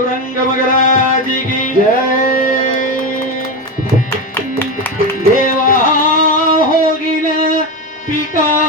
पांडुरंग मगराज की जय। देवा होगिन पिकारी पंढरी